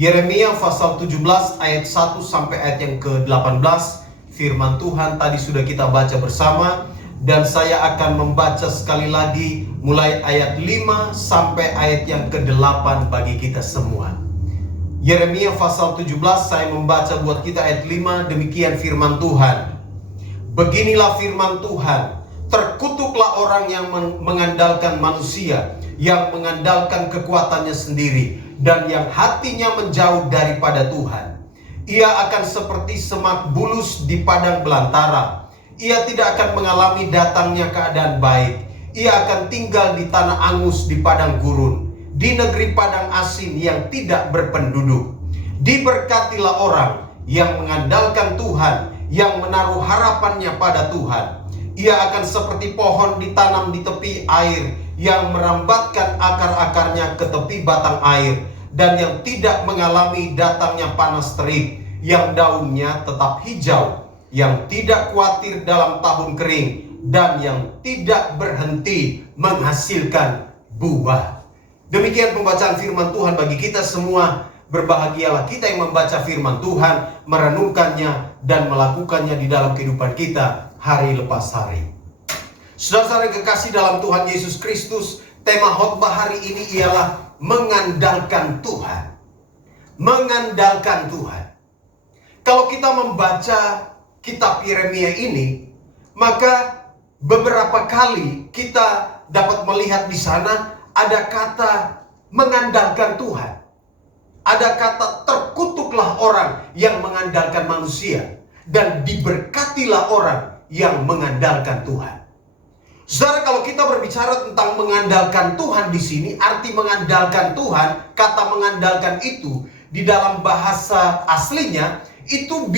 Yeremia pasal 17 ayat 1 sampai ayat yang ke-18. Firman Tuhan tadi sudah kita baca bersama, dan saya akan membaca sekali lagi mulai ayat 5 sampai ayat yang ke-8 bagi kita semua. Yeremia pasal 17, saya membaca buat kita ayat 5. Demikian firman Tuhan. Beginilah firman Tuhan, terkutuklah orang yang mengandalkan manusia, yang mengandalkan kekuatannya sendiri, dan yang hatinya menjauh daripada Tuhan. Ia akan seperti semak bulus di padang belantara. Ia tidak akan mengalami datangnya keadaan baik. Ia akan tinggal di tanah angus di padang gurun, di negeri padang asin yang tidak berpenduduk. Diberkatilah orang yang mengandalkan Tuhan, yang menaruh harapannya pada Tuhan. Ia akan seperti pohon ditanam di tepi air, yang merambatkan akar-akarnya ke tepi batang air, dan yang tidak mengalami datangnya panas terik, yang daunnya tetap hijau, yang tidak khawatir dalam tahun kering, dan yang tidak berhenti menghasilkan buah. Demikian pembacaan firman Tuhan bagi kita semua. Berbahagialah kita yang membaca firman Tuhan, merenungkannya, dan melakukannya di dalam kehidupan kita hari lepas hari. Saudara-saudara kekasih dalam Tuhan Yesus Kristus, tema khotbah hari ini ialah mengandalkan Tuhan. Mengandalkan Tuhan. Kalau kita membaca kitab Yeremia ini, maka beberapa kali kita dapat melihat di sana ada kata mengandalkan Tuhan. Ada kata terkutuklah orang yang mengandalkan manusia, dan diberkatilah orang yang mengandalkan Tuhan. Saudara, kalau kita berbicara tentang mengandalkan Tuhan di sini, arti mengandalkan Tuhan, kata mengandalkan itu di dalam bahasa aslinya itu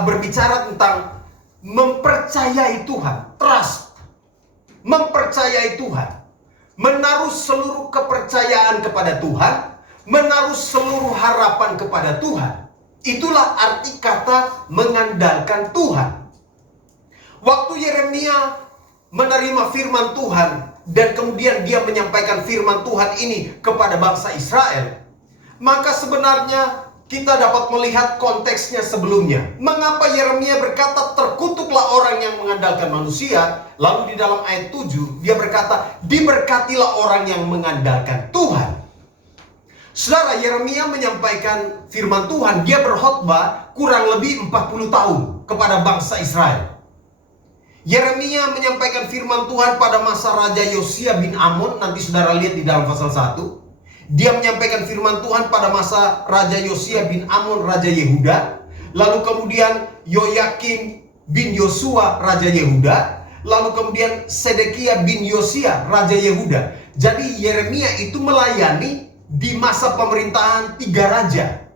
berbicara tentang mempercayai Tuhan, trust, mempercayai Tuhan, menaruh seluruh kepercayaan kepada Tuhan, menaruh seluruh harapan kepada Tuhan. Itulah arti kata mengandalkan Tuhan. Waktu Yeremia menerima firman Tuhan, dan kemudian dia menyampaikan firman Tuhan ini kepada bangsa Israel, maka sebenarnya kita dapat melihat konteksnya sebelumnya. Mengapa Yeremia berkata terkutuklah orang yang mengandalkan manusia? Lalu di dalam ayat 7 dia berkata diberkatilah orang yang mengandalkan Tuhan. Saudara, Yeremia menyampaikan firman Tuhan. Dia berkhotbah kurang lebih 40 tahun kepada bangsa Israel. Yeremia menyampaikan firman Tuhan pada masa Raja Yosia bin Amon. Nanti saudara lihat di dalam pasal 1. Dia menyampaikan firman Tuhan pada masa Raja Yosia bin Amon, Raja Yehuda. Lalu kemudian Yoyakim bin Yosua, Raja Yehuda. Lalu kemudian Sedekia bin Yosia, Raja Yehuda. Jadi Yeremia itu melayani di masa pemerintahan 3 raja.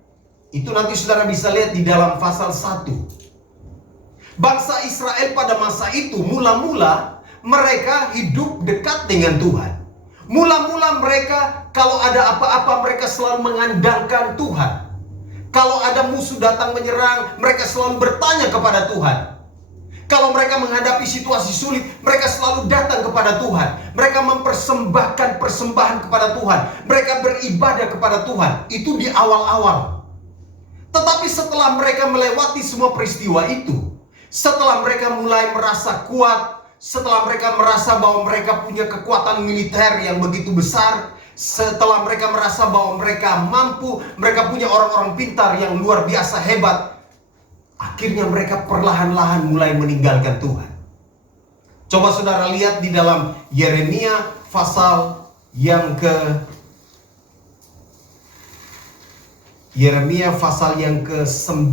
Itu nanti saudara bisa lihat di dalam pasal 1. Bangsa Israel pada masa itu mula-mula mereka hidup dekat dengan Tuhan. Mula-mula mereka kalau ada apa-apa mereka selalu mengandalkan Tuhan. Kalau ada musuh datang menyerang, mereka selalu bertanya kepada Tuhan. Kalau mereka menghadapi situasi sulit, mereka selalu datang kepada Tuhan. Mereka mempersembahkan persembahan kepada Tuhan. Mereka beribadah kepada Tuhan. Itu di awal-awal. Tetapi setelah mereka melewati semua peristiwa itu, setelah mereka mulai merasa kuat, setelah mereka merasa bahwa mereka punya kekuatan militer yang begitu besar, setelah mereka merasa bahwa mereka mampu, mereka punya orang-orang pintar yang luar biasa hebat, akhirnya mereka perlahan-lahan mulai meninggalkan Tuhan. Coba saudara lihat di dalam Yeremia pasal yang ke-9.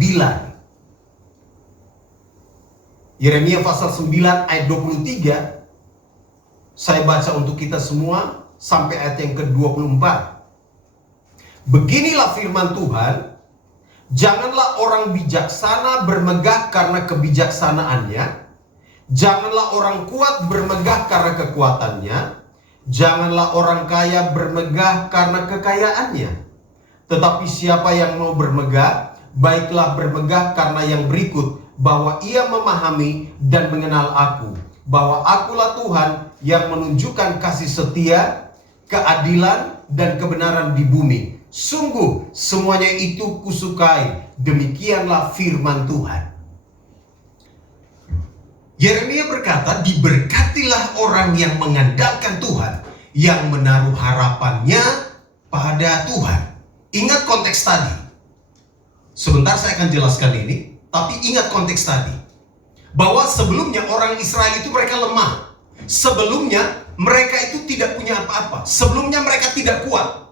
Yeremia pasal 9 ayat 23. Saya baca untuk kita semua sampai ayat yang ke-24. Beginilah firman Tuhan, janganlah orang bijaksana bermegah karena kebijaksanaannya, janganlah orang kuat bermegah karena kekuatannya, janganlah orang kaya bermegah karena kekayaannya. Tetapi siapa yang mau bermegah, baiklah bermegah karena yang berikut, bahwa ia memahami dan mengenal aku, bahwa akulah Tuhan yang menunjukkan kasih setia, keadilan, dan kebenaran di bumi. Sungguh semuanya itu kusukai. Demikianlah firman Tuhan. Yeremia berkata, diberkatilah orang yang mengandalkan Tuhan, yang menaruh harapannya pada Tuhan. Ingat konteks tadi. Sebentar saya akan jelaskan ini, tapi ingat konteks tadi. Bahwa sebelumnya orang Israel itu mereka lemah. Sebelumnya mereka itu tidak punya apa-apa. Sebelumnya mereka tidak kuat.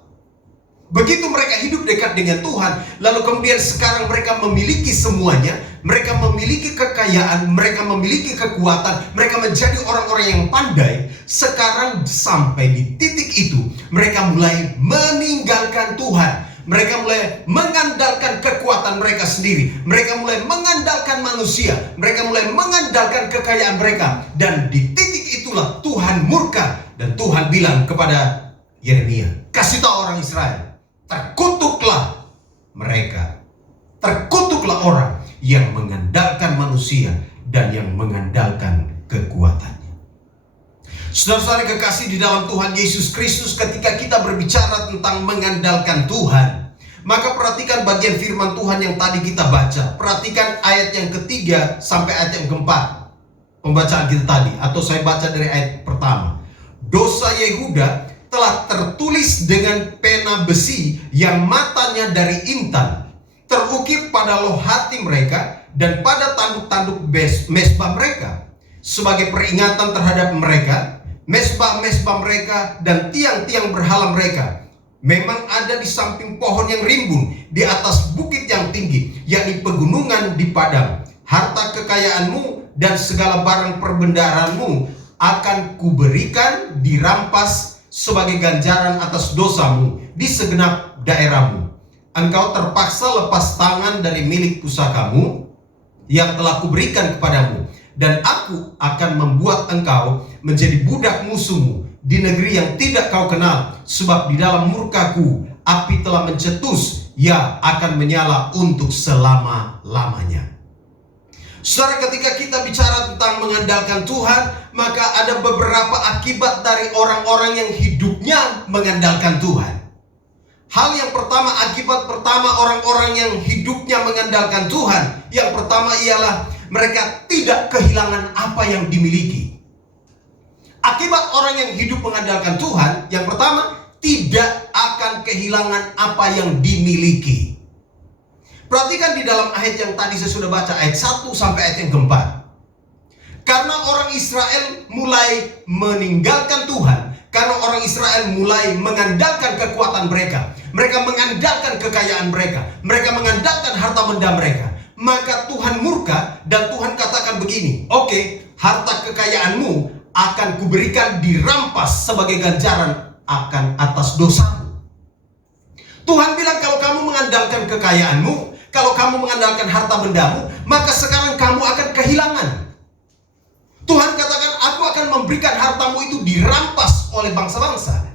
Begitu mereka hidup dekat dengan Tuhan, lalu kemudian sekarang mereka memiliki semuanya, mereka memiliki kekayaan, mereka memiliki kekuatan, mereka menjadi orang-orang yang pandai. Sekarang sampai di titik itu, mereka mulai meninggalkan Tuhan. Mereka mulai mengandalkan kekuatan mereka sendiri. Mereka mulai mengandalkan manusia. Mereka mulai mengandalkan kekayaan mereka. Dan di titik itulah Tuhan murka. Dan Tuhan bilang kepada Yeremia, kasih tahu orang Israel, terkutuklah mereka. Terkutuklah orang yang mengandalkan manusia dan yang mengandalkan kekuatannya. Saudara-saudara kekasih di dalam Tuhan Yesus Kristus, ketika kita berbicara tentang mengandalkan Tuhan, maka perhatikan bagian firman Tuhan yang tadi kita baca. Perhatikan ayat yang ketiga sampai ayat yang keempat. Pembacaan kita tadi, atau saya baca dari ayat pertama. Dosa Yehuda telah tertulis dengan pena besi yang matanya dari intan, terukir pada loh hati mereka dan pada tanduk-tanduk mesbah mereka, sebagai peringatan terhadap mereka, mesbah-mesbah mereka dan tiang-tiang berhala mereka memang ada di samping pohon yang rimbun, di atas bukit yang tinggi, yakni pegunungan di padang. Harta kekayaanmu dan segala barang perbendaharaanmu akan kuberikan dirampas sebagai ganjaran atas dosamu di segenap daerahmu. Engkau terpaksa lepas tangan dari milik pusakamu yang telah kuberikan kepadamu, dan aku akan membuat engkau menjadi budak musuhmu di negeri yang tidak kau kenal, sebab di dalam murkaku api telah mencetus, ya akan menyala untuk selama-lamanya. Saudara, ketika kita bicara tentang mengandalkan Tuhan, maka ada beberapa akibat dari orang-orang yang hidupnya mengandalkan Tuhan. Hal yang pertama, akibat pertama orang-orang yang hidupnya mengandalkan Tuhan, yang pertama ialah mereka tidak kehilangan apa yang dimiliki. Akibat orang yang hidup mengandalkan Tuhan, yang pertama, tidak akan kehilangan apa yang dimiliki. Perhatikan di dalam ayat yang tadi saya sudah baca, ayat 1 sampai ayat yang keempat. Karena orang Israel mulai meninggalkan Tuhan, karena orang Israel mulai mengandalkan kekuatan mereka, mereka mengandalkan kekayaan mereka, mereka mengandalkan harta benda mereka, maka Tuhan murka dan Tuhan katakan begini, oke, harta kekayaanmu akan kuberikan dirampas sebagai ganjaran akan atas dosamu. Tuhan bilang, kalau kamu mengandalkan kekayaanmu, kalau kamu mengandalkan harta bendamu, maka sekarang kamu akan kehilangan. Tuhan katakan, aku akan memberikan hartamu itu dirampas oleh bangsa-bangsa.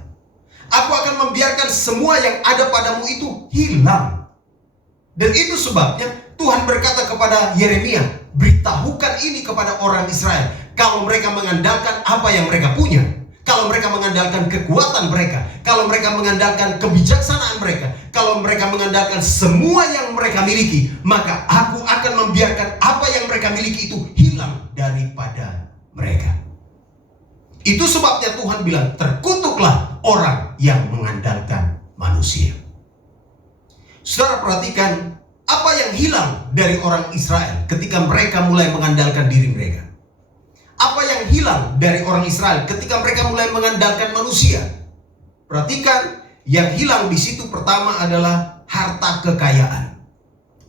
Aku akan membiarkan semua yang ada padamu itu hilang. Dan itu sebabnya Tuhan berkata kepada Yeremia, beritahukan ini kepada orang Israel. Kalau mereka mengandalkan apa yang mereka punya, kalau mereka mengandalkan kekuatan mereka, kalau mereka mengandalkan kebijaksanaan mereka, kalau mereka mengandalkan semua yang mereka miliki, maka aku akan membiarkan apa yang mereka miliki itu hilang daripada mereka. Itu sebabnya Tuhan bilang, terkutuklah orang yang mengandalkan manusia. Saudara, perhatikan apa yang hilang dari orang Israel ketika mereka mulai mengandalkan diri mereka. Apa yang hilang dari orang Israel ketika mereka mulai mengandalkan manusia? Perhatikan, yang hilang di situ pertama adalah harta kekayaan.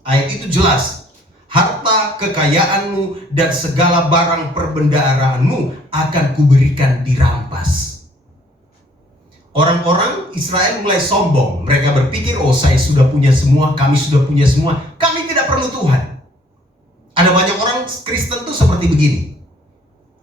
Ayat itu jelas, harta kekayaanmu dan segala barang perbendaharaanmu akan kuberikan dirampas. Orang-orang Israel mulai sombong. Mereka berpikir, oh saya sudah punya semua, kami sudah punya semua, kami tidak perlu Tuhan. Ada banyak orang Kristen tuh seperti begini.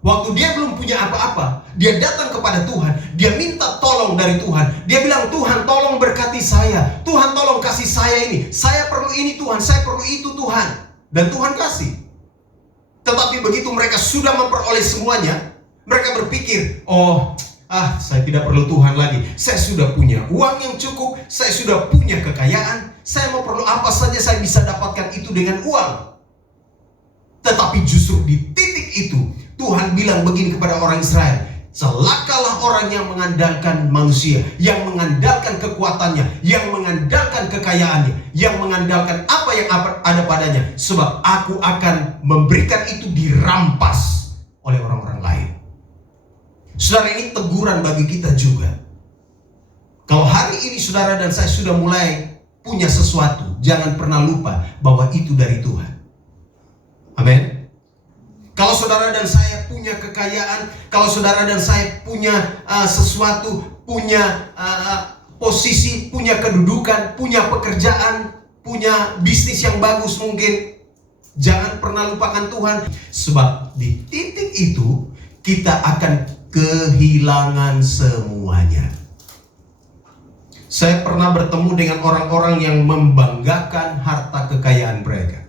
Waktu dia belum punya apa-apa, dia datang kepada Tuhan, dia minta tolong dari Tuhan. Dia bilang, Tuhan tolong berkati saya, Tuhan tolong kasih saya ini, saya perlu ini Tuhan, saya perlu itu Tuhan. Dan Tuhan kasih. Tetapi begitu mereka sudah memperoleh semuanya, mereka berpikir, oh Saya tidak perlu Tuhan lagi. Saya sudah punya uang yang cukup, saya sudah punya kekayaan, saya mau perlu apa saja saya bisa dapatkan itu dengan uang. Tetapi justru di titik itu Tuhan bilang begini kepada orang Israel, celakalah orang yang mengandalkan manusia, yang mengandalkan kekuatannya, yang mengandalkan kekayaannya, yang mengandalkan apa yang ada padanya, sebab aku akan memberikan itu dirampas oleh orang-orang lain. Saudara, ini teguran bagi kita juga. Kalau hari ini saudara dan saya sudah mulai punya sesuatu, jangan pernah lupa bahwa itu dari Tuhan. Amin. Kalau saudara dan saya punya kekayaan, kalau saudara dan saya punya sesuatu, punya posisi, punya kedudukan, punya pekerjaan, punya bisnis yang bagus mungkin, jangan pernah lupakan Tuhan. Sebab di titik itu kita akan kehilangan semuanya. Saya pernah bertemu dengan orang-orang yang membanggakan harta kekayaan mereka.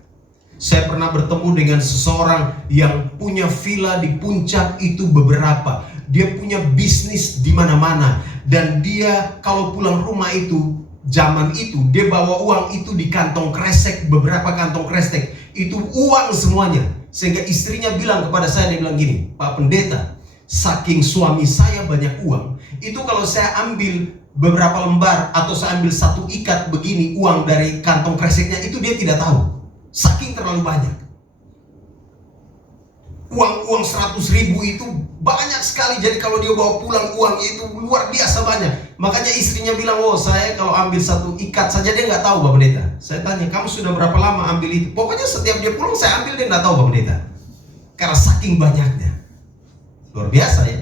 Saya pernah bertemu dengan seseorang yang punya villa di puncak itu beberapa. Dia punya bisnis di mana-mana. Dan dia kalau pulang rumah itu, zaman itu, dia bawa uang itu di kantong kresek, beberapa kantong kresek. Itu uang semuanya. Sehingga istrinya bilang kepada saya, dia bilang gini, Pak Pendeta, saking suami saya banyak uang, itu kalau saya ambil beberapa lembar atau saya ambil satu ikat begini uang dari kantong kreseknya, itu dia tidak tahu. Saking terlalu banyak. Uang 100.000 itu banyak sekali. Jadi kalau dia bawa pulang uang itu luar biasa banyak. Makanya istrinya bilang, saya kalau ambil satu ikat saja dia nggak tahu, Pak Pendeta. Saya tanya, kamu sudah berapa lama ambil itu? Pokoknya setiap dia pulang saya ambil, dia nggak tahu, Pak Pendeta. Karena saking banyaknya. Luar biasa ya.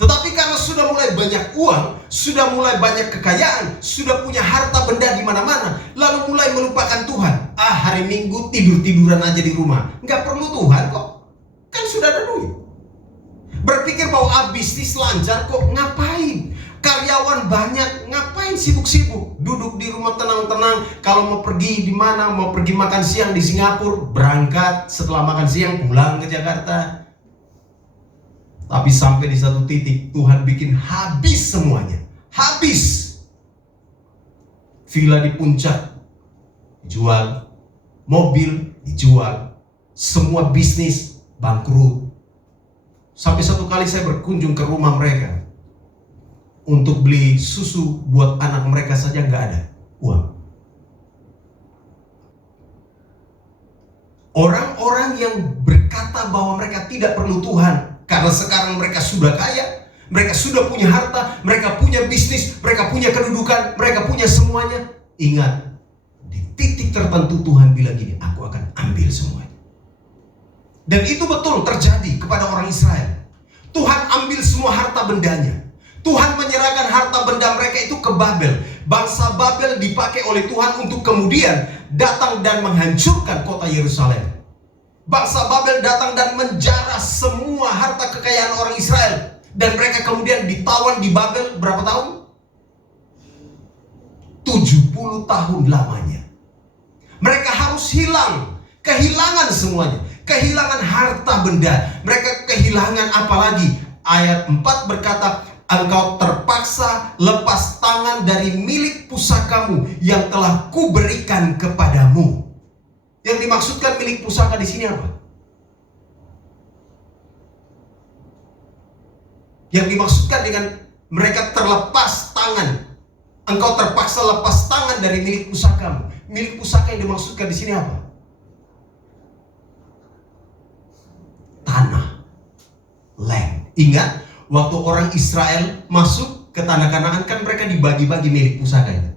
Tetapi karena sudah mulai banyak uang, sudah mulai banyak kekayaan, sudah punya harta benda di mana-mana, lalu mulai melupakan Tuhan. Hari Minggu tidur-tiduran aja di rumah, nggak perlu Tuhan kok, kan sudah ada duit. Berpikir bahwa bisnis lancar kok, ngapain? Karyawan banyak, ngapain sibuk-sibuk? Duduk di rumah tenang-tenang. Kalau mau pergi di mana, mau pergi makan siang di Singapura, berangkat setelah makan siang pulang ke Jakarta. Tapi sampai di satu titik Tuhan bikin habis semuanya. Habis. Villa di puncak dijual, mobil dijual, semua bisnis bangkrut. Sampai satu kali saya berkunjung ke rumah mereka untuk beli susu buat anak mereka saja nggak ada uang. Orang-orang yang berkata bahwa mereka tidak perlu Tuhan karena sekarang mereka sudah kaya, mereka sudah punya harta, mereka punya bisnis, mereka punya kedudukan, mereka punya semuanya. Ingat, di titik tertentu Tuhan bilang gini, aku akan ambil semuanya. Dan itu betul terjadi kepada orang Israel. Tuhan ambil semua harta bendanya. Tuhan menyerahkan harta benda mereka itu ke Babel. Bangsa Babel dipakai oleh Tuhan untuk kemudian datang dan menghancurkan kota Yerusalem. Bangsa Babel datang dan menjarah semua harta kekayaan orang Israel. Dan mereka kemudian ditawan di Babel berapa tahun? 70 tahun lamanya. Mereka harus hilang. Kehilangan semuanya. Kehilangan harta benda. Mereka kehilangan apalagi? Ayat 4 berkata, engkau terpaksa lepas tangan dari milik pusakamu yang telah kuberikan kepadamu. Yang dimaksudkan milik pusaka di sini apa? Yang dimaksudkan dengan mereka terlepas tangan, engkau terpaksa lepas tangan dari milik pusakamu. Milik pusaka yang dimaksudkan di sini apa? Tanah, land. Ingat, waktu orang Israel masuk ke tanah Kanaan kan mereka dibagi-bagi milik pusaka itu.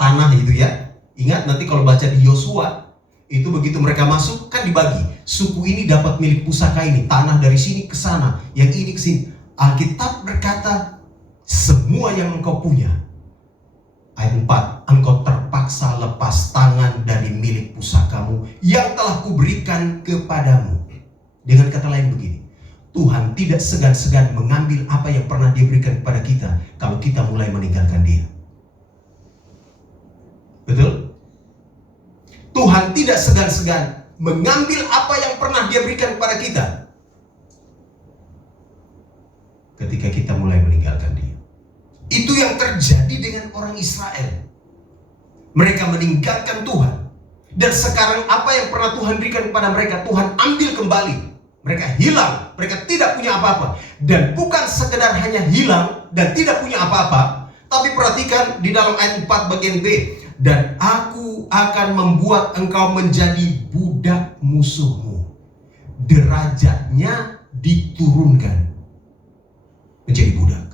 Tanah itu ya. Ingat nanti kalau baca di Yosua, itu begitu mereka masuk kan dibagi. Suku ini dapat milik pusaka ini, tanah dari sini ke sana, yang ini ke sini. Alkitab berkata, semua yang engkau punya. Ayat 4, engkau terpaksa lepas tangan dari milik pusakamu yang telah kuberikan kepadamu. Dengan kata lain begini, Tuhan tidak segan-segan mengambil apa yang pernah Dia berikan kepada kita kalau kita mulai meninggalkan Dia. Betul? Tuhan tidak segan-segan mengambil apa yang pernah Dia berikan kepada kita ketika kita mulai meninggalkan Dia. Itu yang terjadi dengan orang Israel. Mereka meninggalkan Tuhan. Dan sekarang apa yang pernah Tuhan berikan kepada mereka, Tuhan ambil kembali. Mereka hilang, mereka tidak punya apa-apa. Dan bukan sekedar hanya hilang dan tidak punya apa-apa, tapi perhatikan di dalam ayat 4 bagian B. Dan aku akan membuat engkau menjadi budak musuhmu. Derajatnya diturunkan menjadi budak.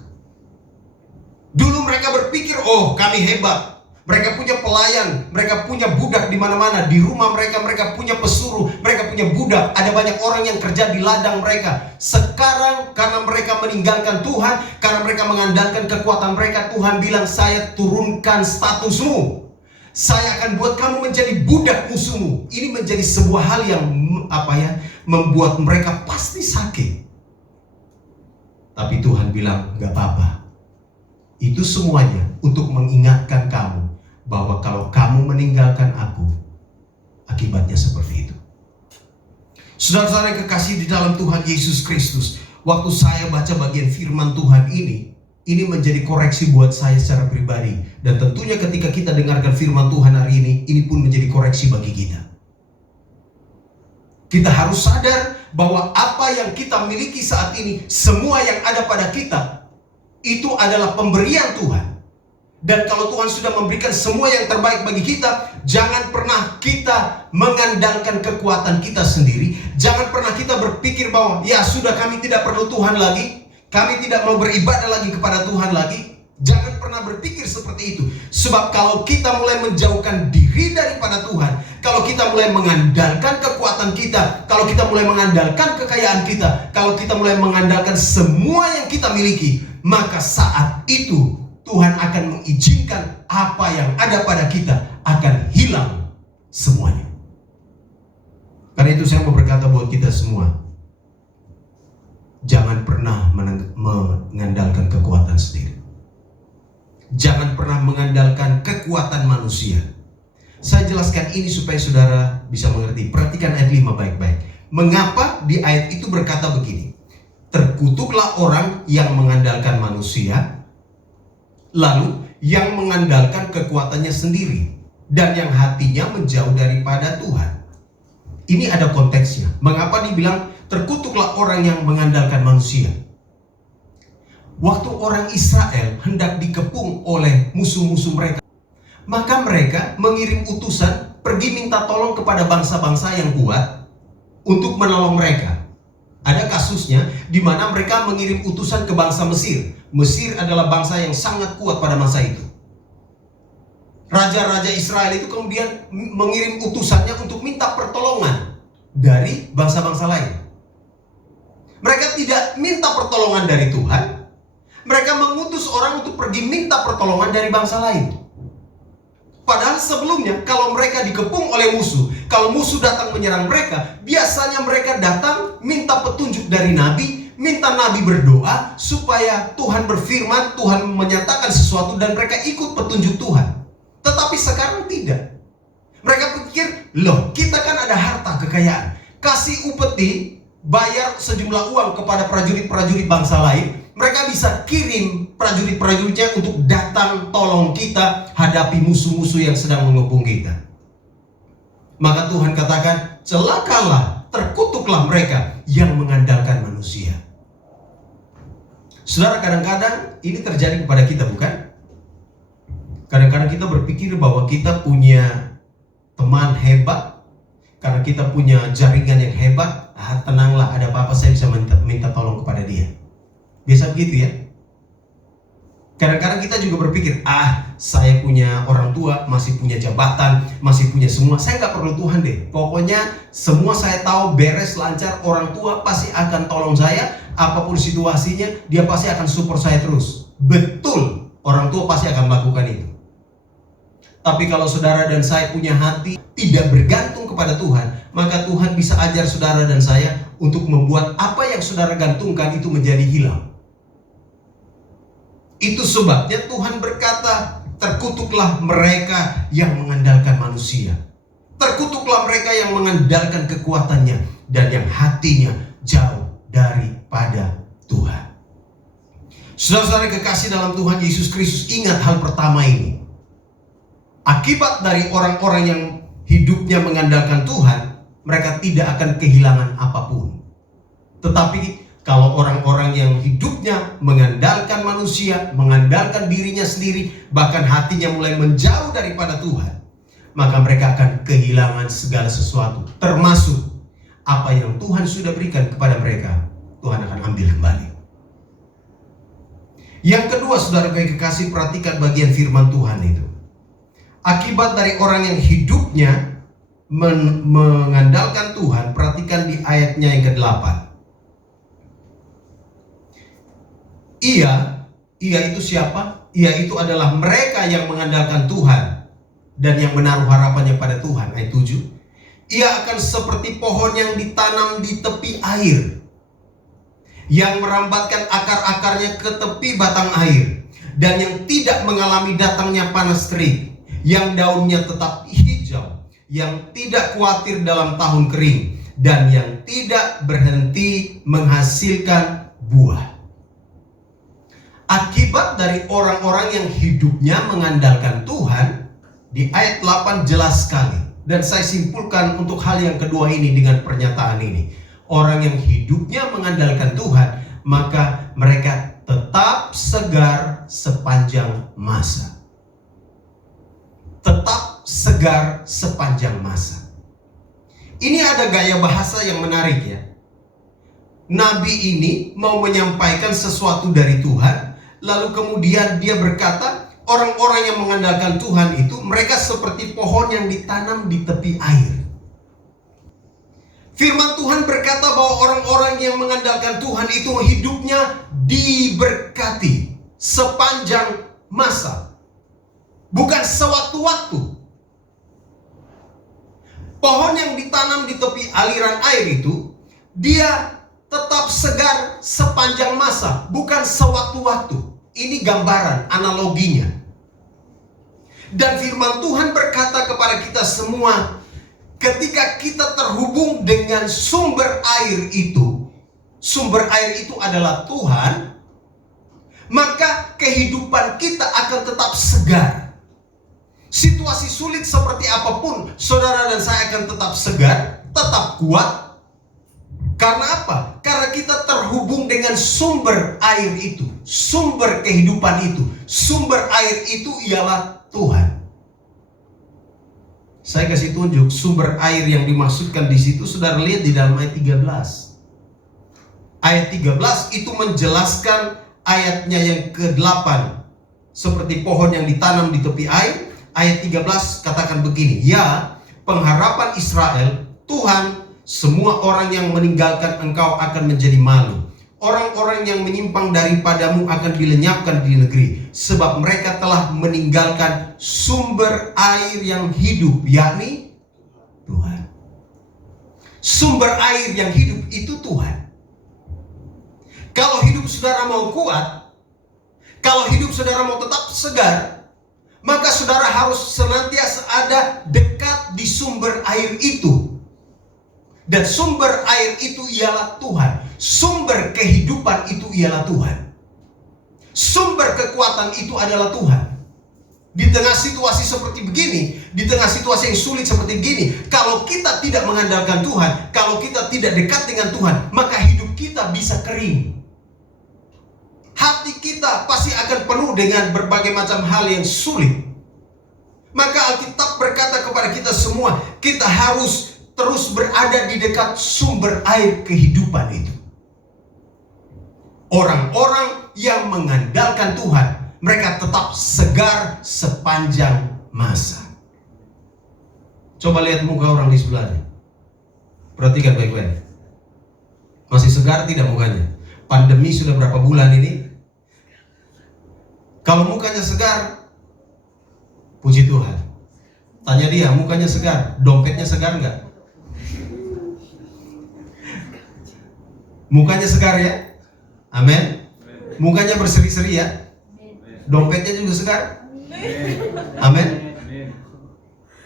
Dulu mereka berpikir, oh kami hebat. Mereka punya pelayan, mereka punya budak di mana-mana. Di rumah mereka punya pesuruh, mereka punya budak. Ada banyak orang yang kerja di ladang mereka. Sekarang karena mereka meninggalkan Tuhan, karena mereka mengandalkan kekuatan mereka, Tuhan bilang, saya turunkan statusmu. Saya akan buat kamu menjadi budak musuhmu. Ini menjadi sebuah hal yang membuat mereka pasti sakit. Tapi Tuhan bilang, gak apa-apa. Itu semuanya untuk mengingatkan kamu bahwa kalau kamu meninggalkan aku, akibatnya seperti itu. Saudara-saudara yang kekasih di dalam Tuhan Yesus Kristus, waktu saya baca bagian firman Tuhan ini menjadi koreksi buat saya secara pribadi. Dan tentunya ketika kita dengarkan firman Tuhan hari ini pun menjadi koreksi bagi kita. Kita harus sadar bahwa apa yang kita miliki saat ini, semua yang ada pada kita, itu adalah pemberian Tuhan. Dan kalau Tuhan sudah memberikan semua yang terbaik bagi kita, jangan pernah kita mengandalkan kekuatan kita sendiri. Jangan pernah kita berpikir bahwa ya sudah, kami tidak perlu Tuhan lagi, kami tidak mau beribadah lagi kepada Tuhan lagi. Jangan pernah berpikir seperti itu. Sebab kalau kita mulai menjauhkan diri daripada Tuhan, kalau kita mulai mengandalkan kekuatan kita, kalau kita mulai mengandalkan kekayaan kita, kalau kita mulai mengandalkan semua yang kita miliki, maka saat itu Tuhan akan mengizinkan apa yang ada pada kita akan hilang semuanya. Karena itu saya mau berkata buat kita semua, jangan pernah mengandalkan kekuatan sendiri. Jangan pernah mengandalkan kekuatan manusia. Saya jelaskan ini supaya saudara bisa mengerti. Perhatikan ayat 5 baik-baik. Mengapa di ayat itu berkata begini? Terkutuklah orang yang mengandalkan manusia, lalu yang mengandalkan kekuatannya sendiri, dan yang hatinya menjauh daripada Tuhan. Ini ada konteksnya. Mengapa dibilang terkutuklah orang yang mengandalkan manusia? Waktu orang Israel hendak dikepung oleh musuh-musuh mereka, maka mereka mengirim utusan pergi minta tolong kepada bangsa-bangsa yang kuat untuk menolong mereka. Ada kasusnya di mana mereka mengirim utusan ke bangsa Mesir. Mesir adalah bangsa yang sangat kuat pada masa itu. Raja-raja Israel itu kemudian mengirim utusannya untuk minta pertolongan dari bangsa-bangsa lain. Mereka tidak minta pertolongan dari Tuhan. Mereka mengutus orang untuk pergi minta pertolongan dari bangsa lain. Padahal sebelumnya kalau mereka dikepung oleh musuh, kalau musuh datang menyerang mereka, biasanya mereka datang minta petunjuk dari nabi, minta nabi berdoa supaya Tuhan berfirman, Tuhan menyatakan sesuatu dan mereka ikut petunjuk Tuhan. Tetapi sekarang tidak. Mereka pikir, loh kita kan ada harta kekayaan, kasih upeti, bayar sejumlah uang kepada prajurit-prajurit bangsa lain. Mereka bisa kirim prajurit-prajuritnya untuk datang tolong kita hadapi musuh-musuh yang sedang mengepung kita. Maka Tuhan katakan, celakalah, terkutuklah mereka yang mengandalkan manusia. Saudara, kadang-kadang ini terjadi kepada kita, bukan? Kadang-kadang kita berpikir bahwa kita punya teman hebat, karena kita punya jaringan yang hebat. Tenanglah, ada apa-apa saya bisa minta tolong kepada dia. Biasa begitu ya. Kadang-kadang kita juga berpikir, saya punya orang tua, masih punya jabatan, masih punya semua, saya nggak perlu Tuhan deh. Pokoknya semua saya tahu beres, lancar, orang tua pasti akan tolong saya, apapun situasinya, dia pasti akan support saya terus. Betul, orang tua pasti akan melakukan itu. Tapi kalau saudara dan saya punya hati tidak bergantung kepada Tuhan, maka Tuhan bisa ajar saudara dan saya untuk membuat apa yang saudara gantungkan itu menjadi hilang. Itu sebabnya Tuhan berkata, terkutuklah mereka yang mengandalkan manusia. Terkutuklah mereka yang mengandalkan kekuatannya dan yang hatinya jauh daripada Tuhan. Saudara-saudara kekasih dalam Tuhan Yesus Kristus, ingat hal pertama ini. Akibat dari orang-orang yang hidupnya mengandalkan Tuhan, mereka tidak akan kehilangan apapun. Tetapi kalau orang-orang yang hidupnya mengandalkan manusia, mengandalkan dirinya sendiri, bahkan hatinya mulai menjauh daripada Tuhan, maka mereka akan kehilangan segala sesuatu, termasuk apa yang Tuhan sudah berikan kepada mereka. Tuhan akan ambil kembali. Yang kedua, saudara kekasih, perhatikan bagian firman Tuhan itu. Akibat dari orang yang hidupnya mengandalkan Tuhan, perhatikan di ayatnya yang ke-8. Ia itu siapa? Ia itu adalah mereka yang mengandalkan Tuhan dan yang menaruh harapannya pada Tuhan. Ayat 7. Ia akan seperti pohon yang ditanam di tepi air, yang merambatkan akar-akarnya ke tepi batang air, dan yang tidak mengalami datangnya panas terik, yang daunnya tetap hijau, yang tidak khawatir dalam tahun kering, dan yang tidak berhenti menghasilkan buah. Akibat dari orang-orang yang hidupnya mengandalkan Tuhan, di ayat 8 jelas sekali. Dan saya simpulkan untuk hal yang kedua ini dengan pernyataan ini. Orang yang hidupnya mengandalkan Tuhan, maka mereka tetap segar sepanjang masa. Tetap segar sepanjang masa. Ini ada gaya bahasa yang menarik ya. Nabi ini mau menyampaikan sesuatu dari Tuhan, lalu kemudian dia berkata, orang-orang yang mengandalkan Tuhan itu, mereka seperti pohon yang ditanam di tepi air. Firman Tuhan berkata bahwa orang-orang yang mengandalkan Tuhan itu hidupnya diberkati sepanjang masa, bukan sewaktu-waktu. Pohon yang ditanam di tepi aliran air itu, dia tetap segar sepanjang masa, bukan sewaktu-waktu. Ini gambaran, analoginya. Dan firman Tuhan berkata kepada kita semua, ketika kita terhubung dengan sumber air itu adalah Tuhan, maka kehidupan kita akan tetap segar. Situasi sulit seperti apapun, saudara dan saya akan tetap segar, tetap kuat. Karena apa? Karena kita terhubung dengan sumber air itu, sumber kehidupan itu. Sumber air itu ialah Tuhan. Saya kasih tunjuk sumber air yang dimaksudkan di situ, saudara lihat di dalam ayat 13. Ayat 13 itu menjelaskan ayatnya yang ke-8. Seperti pohon yang ditanam di tepi air. Ayat 13 katakan begini, ya pengharapan Israel, Tuhan, semua orang yang meninggalkan engkau akan menjadi malu. Orang-orang yang menyimpang daripadamu akan dilenyapkan di negeri, sebab mereka telah meninggalkan sumber air yang hidup, yakni Tuhan. Sumber air yang hidup itu Tuhan. Kalau hidup saudara mau kuat, kalau hidup saudara mau tetap segar, maka saudara harus senantiasa ada dekat di sumber air itu. Dan sumber air itu ialah Tuhan. Sumber kehidupan itu ialah Tuhan. Sumber kekuatan itu adalah Tuhan. Di tengah situasi seperti begini, di tengah situasi yang sulit seperti begini, kalau kita tidak mengandalkan Tuhan, kalau kita tidak dekat dengan Tuhan, maka hidup kita bisa kering. Hati kita pasti akan penuh dengan berbagai macam hal yang sulit. Maka Alkitab berkata kepada kita semua, kita harus terus berada di dekat sumber air kehidupan itu. Orang-orang yang mengandalkan Tuhan, mereka tetap segar sepanjang masa. Coba lihat muka orang di sebelahnya. Perhatikan baik-baik. Masih segar tidak mukanya? Pandemi sudah berapa bulan ini? Kalau mukanya segar, puji Tuhan. Tanya dia, mukanya segar, dompetnya segar enggak? Mukanya segar ya? Amin. Mukanya berseri-seri ya? Dompetnya juga segar? Amin.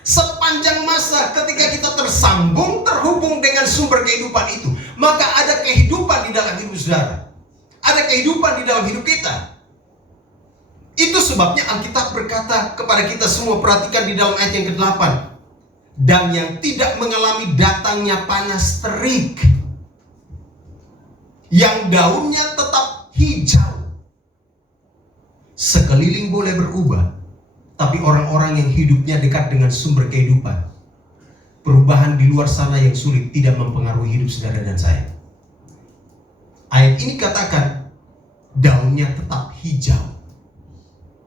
Sepanjang masa ketika kita tersambung, terhubung dengan sumber kehidupan itu, maka ada kehidupan di dalam hidup saudara. Ada kehidupan di dalam hidup kita. Itu sebabnya Alkitab berkata kepada kita semua, perhatikan di dalam ayat yang ke-8. Dan yang tidak mengalami datangnya panas terik, yang daunnya tetap hijau. Sekeliling boleh berubah, tapi orang-orang yang hidupnya dekat dengan sumber kehidupan, perubahan di luar sana yang sulit tidak mempengaruhi hidup saudara dan saya. Ayat ini katakan daunnya tetap hijau.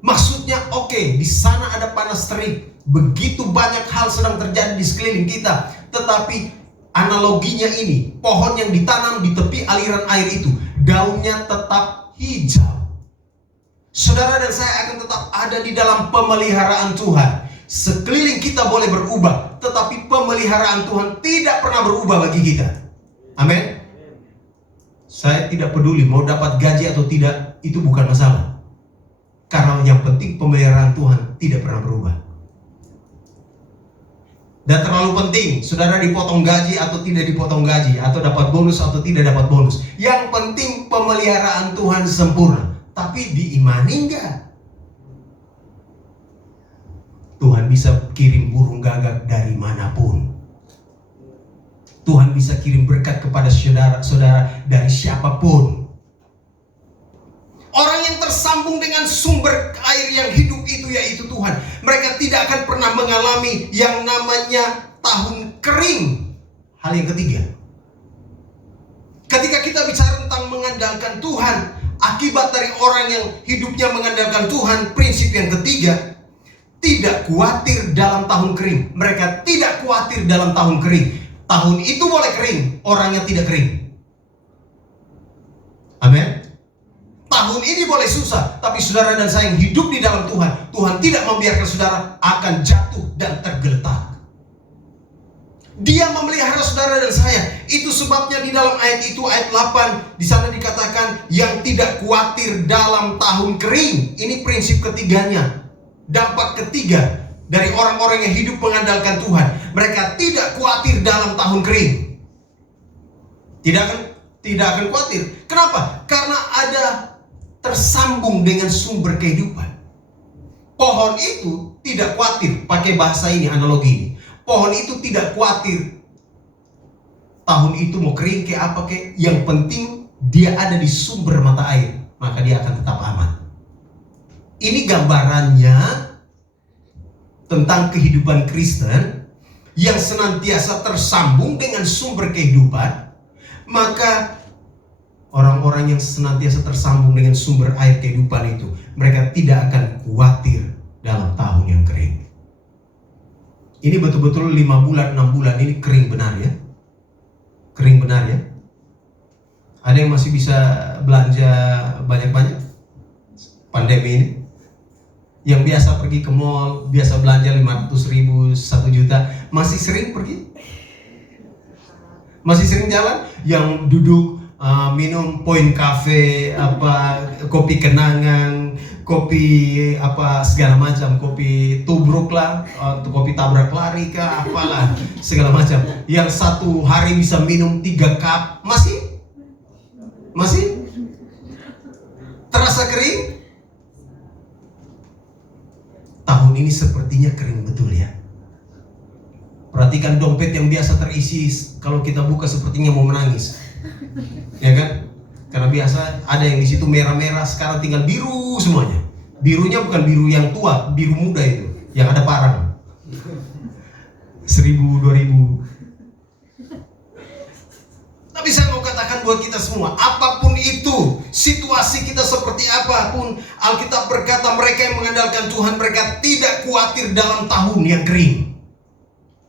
Maksudnya oke, di sana ada panas terik, begitu banyak hal sedang terjadi di sekeliling kita, tetapi analoginya ini, pohon yang ditanam di tepi aliran air itu, daunnya tetap hijau. Saudara dan saya akan tetap ada di dalam pemeliharaan Tuhan. Sekeliling kita boleh berubah, tetapi pemeliharaan Tuhan tidak pernah berubah bagi kita. Amin. Saya tidak peduli mau dapat gaji atau tidak, itu bukan masalah. Karena yang penting pemeliharaan Tuhan tidak pernah berubah. Dan terlalu penting saudara dipotong gaji atau tidak dipotong gaji, atau dapat bonus atau tidak dapat bonus. Yang penting pemeliharaan Tuhan sempurna. Tapi diimani enggak? Tuhan bisa kirim burung gagak dari manapun. Tuhan bisa kirim berkat kepada saudara-saudara dari siapapun. Orang yang tersambung dengan sumber air yang hidup itu yaitu Tuhan, mereka tidak akan pernah mengalami yang namanya tahun kering. Hal yang ketiga, ketika kita bicara tentang mengandalkan Tuhan, akibat dari orang yang hidupnya mengandalkan Tuhan, prinsip yang ketiga, tidak khawatir dalam tahun kering. Mereka tidak khawatir dalam tahun kering. Tahun itu boleh kering, orangnya tidak kering. Amin. Tahun ini boleh susah, tapi saudara dan saya yang hidup di dalam Tuhan, Tuhan tidak membiarkan saudara akan jatuh dan tergeletak. Dia memelihara saudara dan saya. Itu sebabnya di dalam ayat itu, ayat 8, di sana dikatakan yang tidak khawatir dalam tahun kering. Ini prinsip ketiganya. Dampak ketiga dari orang-orang yang hidup mengandalkan Tuhan, mereka tidak khawatir dalam tahun kering. Tidak akan khawatir. Kenapa? Karena ada tersambung dengan sumber kehidupan. Pohon itu tidak khawatir, pakai bahasa ini, analogi ini. Pohon itu tidak khawatir tahun itu mau kering kayak apa kayak, yang penting dia ada di sumber mata air, maka dia akan tetap aman. Ini gambarannya tentang kehidupan Kristen yang senantiasa tersambung dengan sumber kehidupan. Maka orang-orang yang senantiasa tersambung dengan sumber air kehidupan itu, mereka tidak akan khawatir dalam tahun yang kering. Ini betul-betul 5 bulan, 6 bulan ini kering benar ya. Kering benar ya. Ada yang masih bisa belanja banyak-banyak pandemi ini? Yang biasa pergi ke mall, biasa belanja 500.000, 1 juta, masih sering pergi? Masih sering jalan? Yang duduk minum Point Cafe, kopi kenangan, kopi segala macam, kopi tubruk lah, kopi tabrak lari kah, apalah segala macam. Yang satu hari bisa minum 3 cup, masih terasa kering? Tahun ini sepertinya kering betul ya. Perhatikan dompet yang biasa terisi, kalau kita buka sepertinya mau menangis. Ya kan? Karena biasa ada yang di situ merah-merah, sekarang tinggal biru semuanya. Birunya bukan biru yang tua, biru muda itu, yang ada parang. 1.000, 2.000. Tapi saya mau katakan buat kita semua, apapun itu, situasi kita seperti apapun, Alkitab berkata mereka yang mengandalkan Tuhan, mereka tidak khawatir dalam tahun yang kering.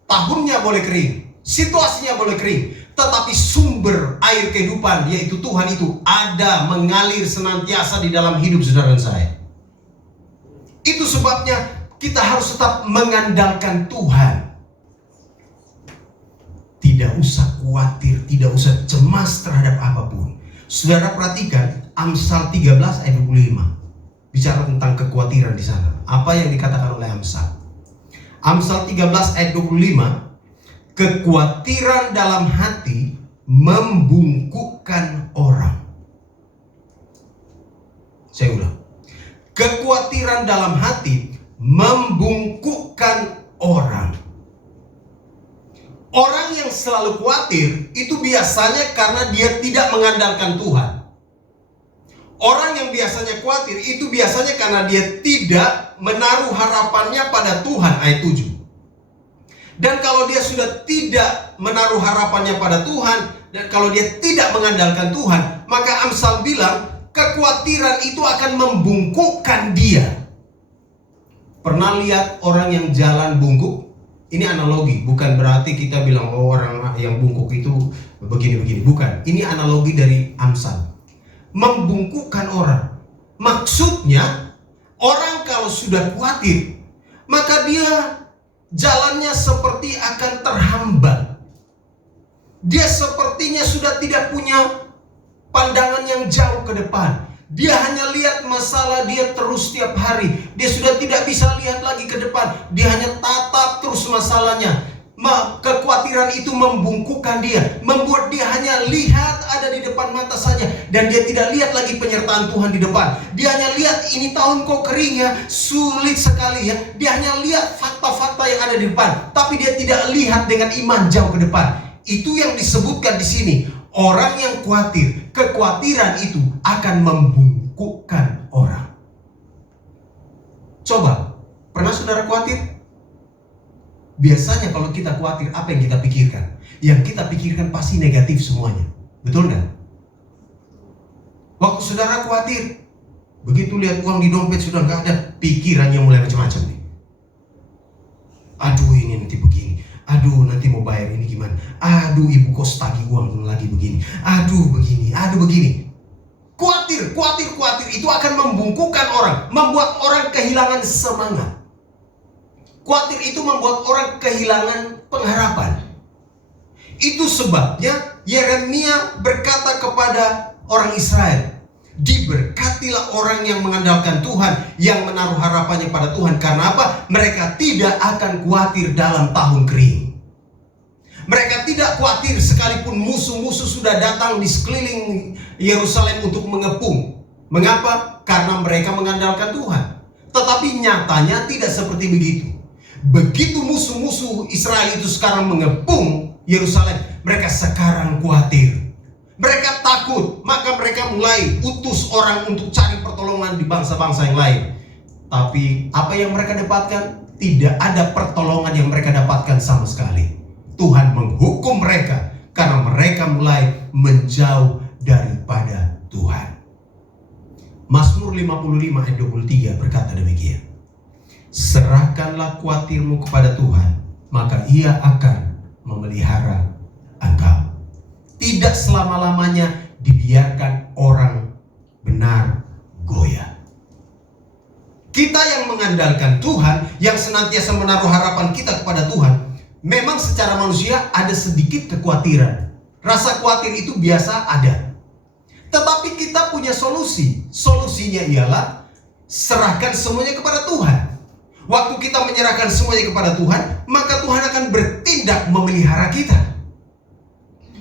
Tahunnya boleh kering, situasinya boleh kering, tetapi sumber air kehidupan yaitu Tuhan itu ada, mengalir senantiasa di dalam hidup saudara dan saya. Itu sebabnya kita harus tetap mengandalkan Tuhan. Tidak usah khawatir, tidak usah cemas terhadap apapun. Saudara perhatikan Amsal 13 ayat 25. Bicara tentang kekhawatiran di sana. Apa yang dikatakan oleh Amsal? Amsal 13 ayat 25. Kekhawatiran dalam hati membungkukkan orang. Saya ulang. Kekhawatiran dalam hati membungkukkan orang. Orang yang selalu khawatir itu biasanya karena dia tidak mengandalkan Tuhan. Orang yang biasanya khawatir itu biasanya karena dia tidak menaruh harapannya pada Tuhan, ayat 7. Dan kalau dia sudah tidak menaruh harapannya pada Tuhan, dan kalau dia tidak mengandalkan Tuhan, maka Amsal bilang kekhawatiran itu akan membungkukkan dia. Pernah lihat orang yang jalan bungkuk? Ini analogi, bukan berarti kita bilang orang yang bungkuk itu begini-begini. Bukan, ini analogi dari Amsal. Membungkukkan orang. Maksudnya, orang kalau sudah khawatir, maka dia jalannya seperti akan terhambat. Dia sepertinya sudah tidak punya pandangan yang jauh ke depan. Dia hanya lihat masalah dia terus setiap hari. Dia sudah tidak bisa lihat lagi ke depan. Dia hanya tatap terus masalahnya. Kekhawatiran itu membungkukkan dia, membuat dia hanya lihat ada di depan mata saja, dan dia tidak lihat lagi penyertaan Tuhan di depan. Dia hanya lihat ini tahun kok kering ya, sulit sekali ya. Dia hanya lihat fakta-fakta yang ada di depan, tapi dia tidak lihat dengan iman jauh ke depan. Itu yang disebutkan di sini. Orang yang khawatir, kekhawatiran itu akan membungkukkan orang. Coba, pernah saudara khawatir? Biasanya kalau kita khawatir, apa yang kita pikirkan? Yang kita pikirkan pasti negatif semuanya. Betul nggak? Waktu saudara khawatir, begitu lihat uang di dompet sudah nggak ada, pikirannya mulai macam-macam nih. Aduh, ini nanti begini. Aduh, nanti mau bayar ini gimana? Aduh, ibu kos tagih uang lagi begini. Aduh, begini. Aduh, begini. Khawatir itu akan membungkukkan orang, membuat orang kehilangan semangat. Khawatir itu membuat orang kehilangan pengharapan. Itu sebabnya Yeremia berkata kepada orang Israel, diberkatilah orang yang mengandalkan Tuhan, yang menaruh harapannya pada Tuhan. Karena apa? Mereka tidak akan khawatir dalam tahun kering. Mereka tidak khawatir sekalipun musuh-musuh sudah datang di sekeliling Yerusalem untuk mengepung. Mengapa? Karena mereka mengandalkan Tuhan. Tetapi nyatanya tidak seperti begitu. Begitu musuh-musuh Israel itu sekarang mengepung Yerusalem, mereka sekarang khawatir. Mereka takut, maka mereka mulai utus orang untuk cari pertolongan di bangsa-bangsa yang lain. Tapi apa yang mereka dapatkan? Tidak ada pertolongan yang mereka dapatkan sama sekali. Tuhan menghukum mereka karena mereka mulai menjauh daripada Tuhan. Mazmur 55 ayat 23 berkata demikian. Serahkanlah khawatirmu kepada Tuhan, maka Ia akan memelihara engkau. Tidak selama-lamanya dibiarkan orang benar goyah. Kita yang mengandalkan Tuhan, yang senantiasa menaruh harapan kita kepada Tuhan, memang secara manusia ada sedikit kekhawatiran. Rasa khawatir itu biasa ada. Tetapi kita punya solusi. Solusinya ialah serahkan semuanya kepada Tuhan. Waktu kita menyerahkan semuanya kepada Tuhan, maka Tuhan akan bertindak memelihara kita.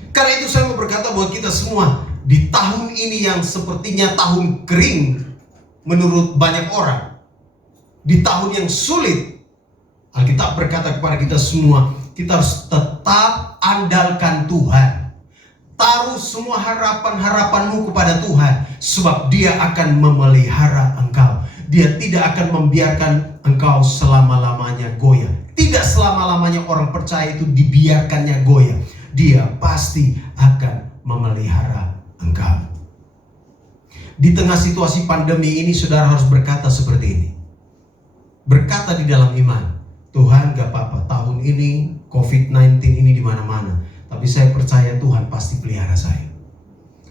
Karena itu saya mau berkata buat kita semua, di tahun ini yang sepertinya tahun kering menurut banyak orang, di tahun yang sulit, Alkitab berkata kepada kita semua, kita harus tetap andalkan Tuhan. Taruh semua harapan-harapanmu kepada Tuhan, sebab Dia akan memelihara engkau. Dia tidak akan membiarkan engkau selama-lamanya goyah. Tidak selama-lamanya orang percaya itu dibiarkannya goyah. Dia pasti akan memelihara engkau. Di tengah situasi pandemi ini, saudara harus berkata seperti ini. Berkata di dalam iman, Tuhan gak apa-apa, tahun ini COVID-19 ini di mana-mana, tapi saya percaya Tuhan pasti pelihara saya.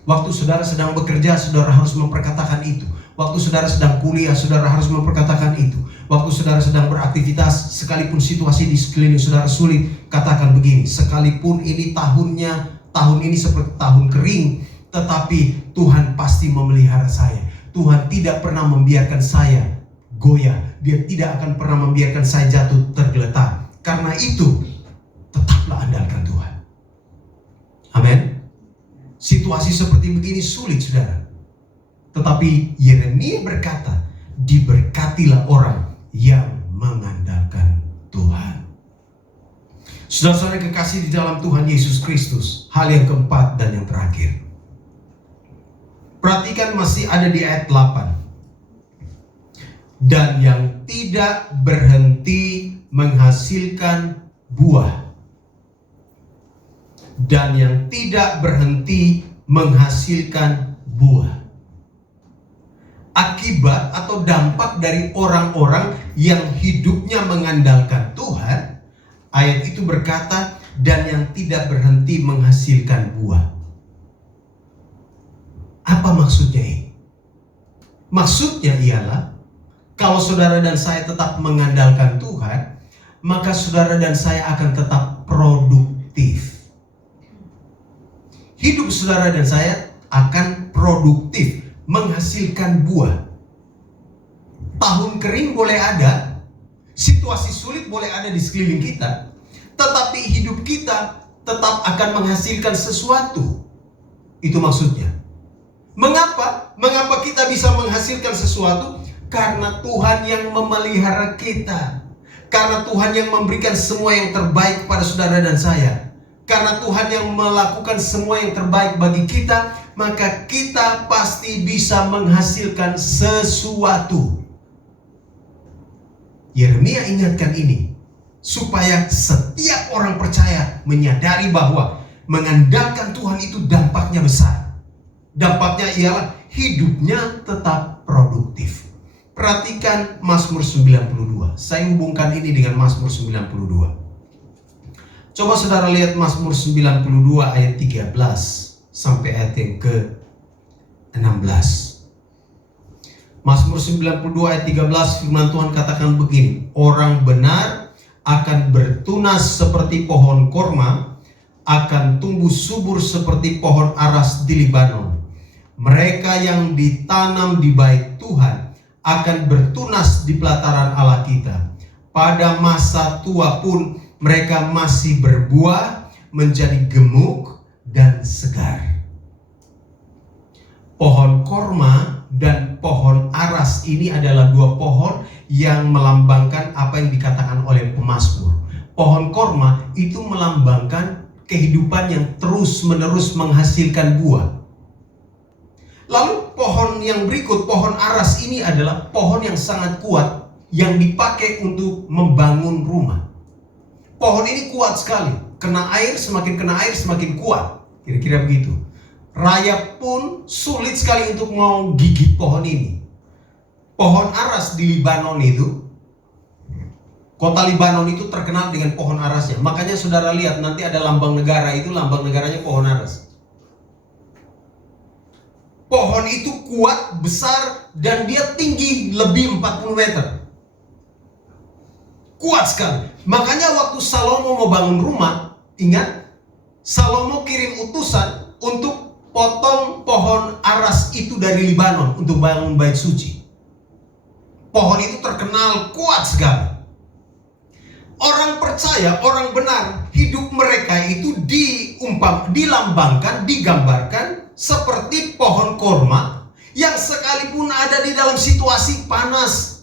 Waktu saudara sedang bekerja, saudara harus memperkatakan itu. Waktu saudara sedang kuliah, saudara harus memperkatakan itu. Waktu saudara sedang beraktivitas, sekalipun situasi di sekeliling saudara sulit, katakan begini, sekalipun ini tahun ini seperti tahun kering, tetapi Tuhan pasti memelihara saya. Tuhan tidak pernah membiarkan saya goyah. Dia tidak akan pernah membiarkan saya jatuh tergeletak. Karena itu, tetaplah andalkan Tuhan. Amin. Situasi seperti begini sulit, saudara. Tetapi Yeremia berkata, diberkatilah orang yang mengandalkan Tuhan. Saudara-saudara kekasih di dalam Tuhan Yesus Kristus, hal yang keempat dan yang terakhir. Perhatikan, masih ada di ayat 8. Dan yang tidak berhenti menghasilkan buah. Dan yang tidak berhenti menghasilkan buah. Akibat atau dampak dari orang-orang yang hidupnya mengandalkan Tuhan, ayat itu berkata, dan yang tidak berhenti menghasilkan buah. Apa maksudnya ini? Maksudnya ialah, kalau saudara dan saya tetap mengandalkan Tuhan, maka saudara dan saya akan tetap produktif. Hidup saudara dan saya akan produktif, menghasilkan buah. Tahun kering boleh ada, situasi sulit boleh ada di sekeliling kita, tetapi hidup kita tetap akan menghasilkan sesuatu. Itu maksudnya. Mengapa? Mengapa kita bisa menghasilkan sesuatu? Karena Tuhan yang memelihara kita. Karena Tuhan yang memberikan semua yang terbaik kepada saudara dan saya. Karena Tuhan yang melakukan semua yang terbaik bagi kita, maka kita pasti bisa menghasilkan sesuatu. Yeremia ingatkan ini, supaya setiap orang percaya menyadari bahwa mengandalkan Tuhan itu dampaknya besar. Dampaknya ialah hidupnya tetap produktif. Perhatikan Mazmur 92. Saya hubungkan ini dengan Mazmur 92. Coba saudara lihat Mazmur 92 ayat 13 sampai ayat yang ke-16. Mazmur 92 ayat 13, firman Tuhan katakan begini, orang benar akan bertunas seperti pohon korma, akan tumbuh subur seperti pohon aras di Libanon. Mereka yang ditanam di bait Tuhan akan bertunas di pelataran Allah kita. Pada masa tua pun mereka masih berbuah, menjadi gemuk dan segar. Pohon korma dan pohon aras ini adalah dua pohon yang melambangkan apa yang dikatakan oleh pemazmur. Pohon korma itu melambangkan kehidupan yang terus-menerus menghasilkan buah. Lalu pohon yang berikut, pohon aras ini adalah pohon yang sangat kuat yang dipakai untuk membangun rumah. Pohon ini kuat sekali, kena air semakin kuat, kira-kira begitu. Rayap pun sulit sekali untuk mau gigit pohon ini. Pohon aras di Libanon itu, kota Libanon itu terkenal dengan pohon arasnya. Makanya saudara lihat nanti ada lambang negara, itu lambang negaranya pohon aras. Pohon itu kuat, besar, dan dia tinggi lebih 40 meter. Kuat sekali. Makanya waktu Salomo mau bangun rumah, ingat, Salomo kirim utusan untuk potong pohon aras itu dari Libanon untuk bangun bait suci. Pohon itu terkenal kuat sekali. Orang percaya, orang benar, hidup mereka itu dilambangkan, digambarkan seperti pohon korma yang sekalipun ada di dalam situasi panas,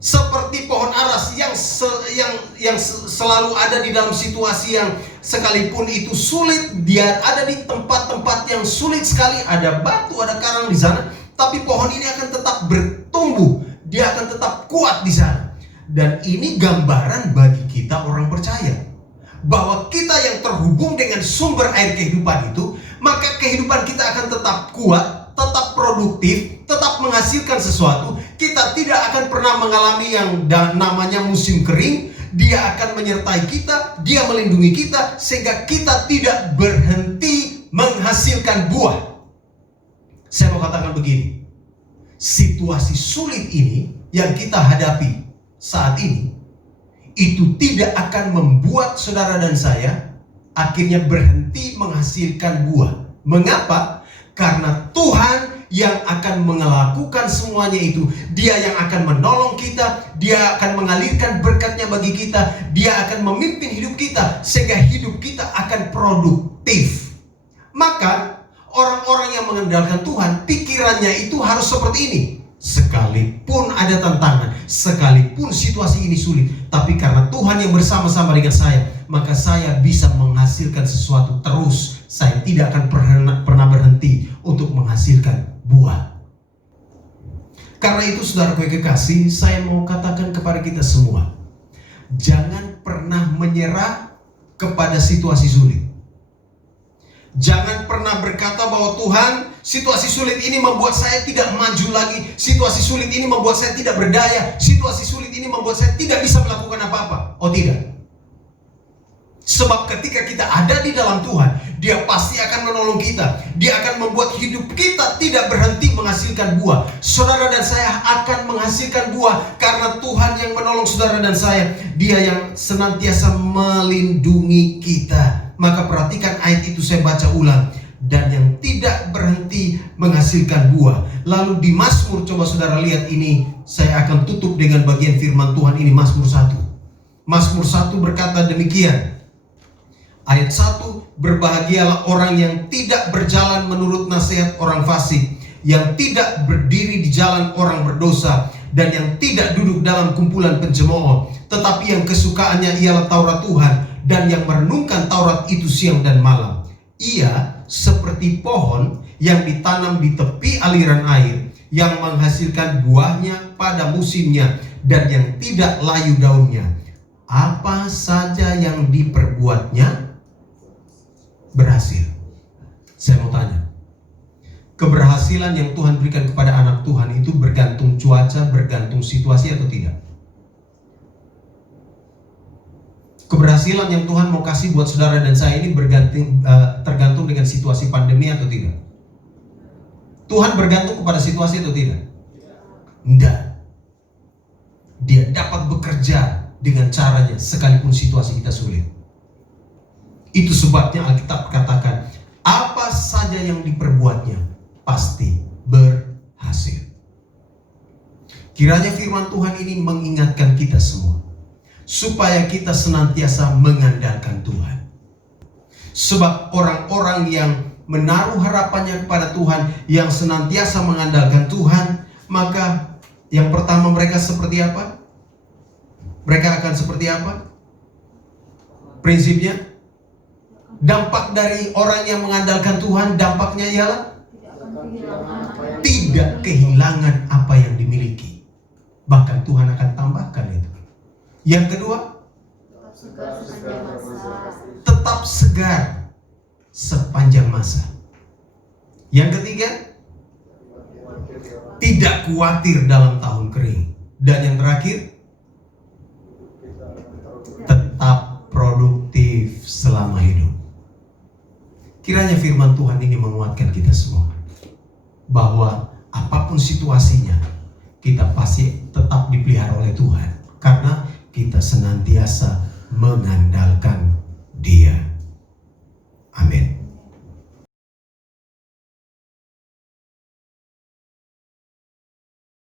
seperti pohon aras yang selalu ada di dalam situasi yang sekalipun itu sulit, dia ada di tempat-tempat yang sulit sekali, ada batu, ada karang di sana, tapi pohon ini akan tetap bertumbuh, dia akan tetap kuat di sana. Dan ini gambaran bagi kita orang percaya, bahwa kita yang terhubung dengan sumber air kehidupan itu, maka kehidupan kita akan tetap kuat, tetap produktif, tetap menghasilkan sesuatu. Kita tidak akan pernah mengalami yang namanya musim kering. Dia akan menyertai kita, dia melindungi kita, sehingga kita tidak berhenti menghasilkan buah. Saya mau katakan begini, situasi sulit ini yang kita hadapi saat ini, itu tidak akan membuat saudara dan saya akhirnya berhenti menghasilkan buah. Mengapa? Karena Tuhan yang akan melakukan semuanya itu. Dia yang akan menolong kita, dia akan mengalirkan berkatnya bagi kita, dia akan memimpin hidup kita sehingga hidup kita akan produktif. Maka orang-orang yang mengandalkan Tuhan, pikirannya itu harus seperti ini. Sekalipun ada tantangan, sekalipun situasi ini sulit, tapi karena Tuhan yang bersama-sama dengan saya, maka saya bisa menghasilkan sesuatu terus. Saya tidak akan pernah berhenti untuk menghasilkan buah. Karena itu saudaraku yang kekasih, saya mau katakan kepada kita semua, jangan pernah menyerah kepada situasi sulit. Jangan pernah berkata bahwa Tuhan, situasi sulit ini membuat saya tidak maju lagi. Situasi sulit ini membuat saya tidak berdaya. Situasi sulit ini membuat saya tidak bisa melakukan apa-apa. Oh tidak. Sebab ketika kita ada di dalam Tuhan, Dia pasti akan menolong kita. Dia akan membuat hidup kita tidak berhenti menghasilkan buah. Saudara dan saya akan menghasilkan buah karena Tuhan yang menolong saudara dan saya. Dia yang senantiasa melindungi kita. Maka perhatikan ayat itu, saya baca ulang. Dan yang tidak berhenti menghasilkan buah. Lalu di Mazmur, coba saudara lihat ini. Saya akan tutup dengan bagian firman Tuhan ini, Mazmur 1. Mazmur 1 berkata demikian. Ayat 1, berbahagialah orang yang tidak berjalan menurut nasihat orang fasik, yang tidak berdiri di jalan orang berdosa, dan yang tidak duduk dalam kumpulan pencemooh, tetapi yang kesukaannya ialah Taurat Tuhan, dan yang merenungkan Taurat itu siang dan malam. Ia seperti pohon yang ditanam di tepi aliran air, yang menghasilkan buahnya pada musimnya, dan yang tidak layu daunnya. Apa saja yang diperbuatnya berhasil. Saya mau tanya, keberhasilan yang Tuhan berikan kepada anak Tuhan itu bergantung cuaca, bergantung situasi atau tidak? Keberhasilan yang Tuhan mau kasih buat saudara dan saya ini tergantung dengan situasi pandemi atau tidak? Tuhan bergantung kepada situasi atau tidak? Tidak. Dia dapat bekerja dengan caranya sekalipun situasi kita sulit. Itu sebabnya Alkitab katakan, apa saja yang diperbuatnya pasti berhasil. Kiranya firman Tuhan ini mengingatkan kita semua, supaya kita senantiasa mengandalkan Tuhan. Sebab orang-orang yang menaruh harapannya kepada Tuhan, yang senantiasa mengandalkan Tuhan, maka yang pertama mereka seperti apa? Mereka akan seperti apa? Prinsipnya, dampak dari orang yang mengandalkan Tuhan, dampaknya ialah tidak kehilangan apa yang dimiliki. Bahkan Tuhan akan tambahkan itu. Yang kedua, tetap segar sepanjang masa. Yang ketiga, tidak khawatir dalam tahun kering. Dan yang terakhir, tetap produktif selama hidup. Kiranya firman Tuhan ini menguatkan kita semua, bahwa apapun situasinya, kita pasti tetap dipelihara oleh Tuhan, karena kita senantiasa mengandalkan Dia. Amin.